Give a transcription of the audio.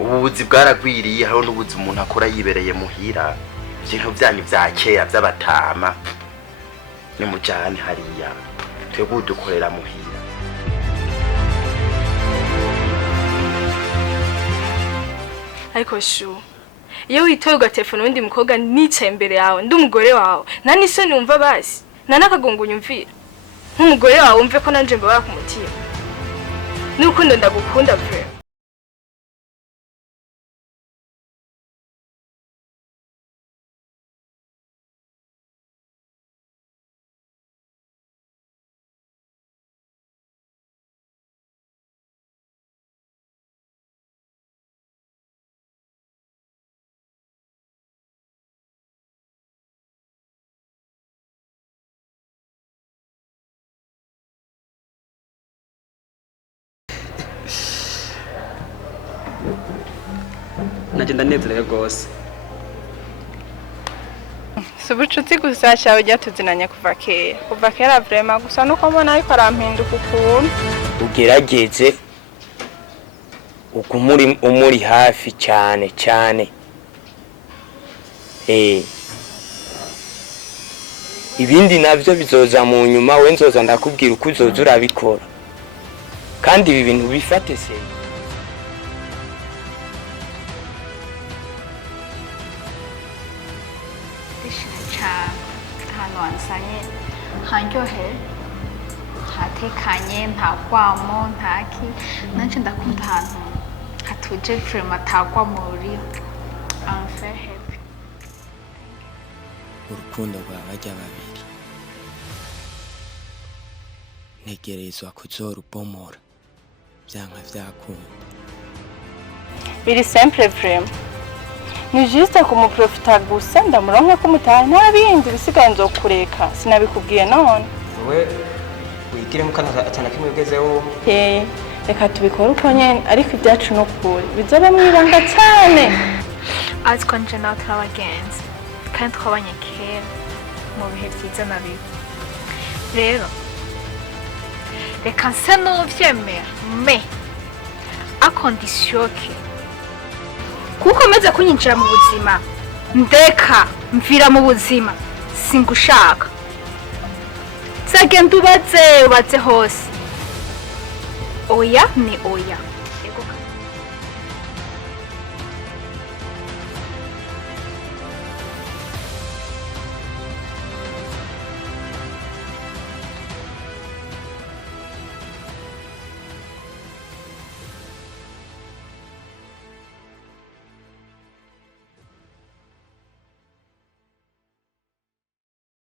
ububuzi bwaragwiriye hariho n'ubuzi umuntu akora yibereye muhira ibintu byanyu bya kera by'abatama nimujane hariya twebwe dukorera muhira. Ariko shu iyo witoye ugatefona undi mukobwa nicaye imbere yawe ndi umugore wawe nta n'isoni wumva basi nta n'akagongo unyumvira nk'umugore wawe wumve ko nanje mbabara ku mutima n'urukundo ndagukunda vre. Nagenda nezerewe gose. Subucuti gusa cyawe ryatuzinanye kuva kera vraiment gusa nuko mbona ariko arampinduka ukuntu. Ugerageze umuri hafi cyane. Ibindi navyo bizoza mu nyuma we nzoza ndakubwira uko uzoza urabikora. Kandi ibi bintu bifate se. hanyohe hatekanye ntakwamo ntaki nanje ndakunda ahantu hatuje vraiment tagwa muri I'm very happy. Urukundo rw'abajya babiri ntegerezwa kuzorubomora byanka vyakunda. Biri simple vraiment. Ni juste kumuprofita gusa ndamuronka ko mutaha nta bindi bisigaye nzokureka sinabikubwiye none. Wowe wigire mu kanwa atana kimwe ugezeho. Reka tubikora uko nyene ariko ibyacu no kuri bizobe mwibanga cyane. Aziko nje nawe turabagenzi kandi twabanye kera mu bihe byiza na bibi. Rero reka nsa n'uvyemera me a condition que kuko maze kunyinjira mu buzima ndeka mvira mu buzima singushaka zagenda ubaze hose oya ni oya.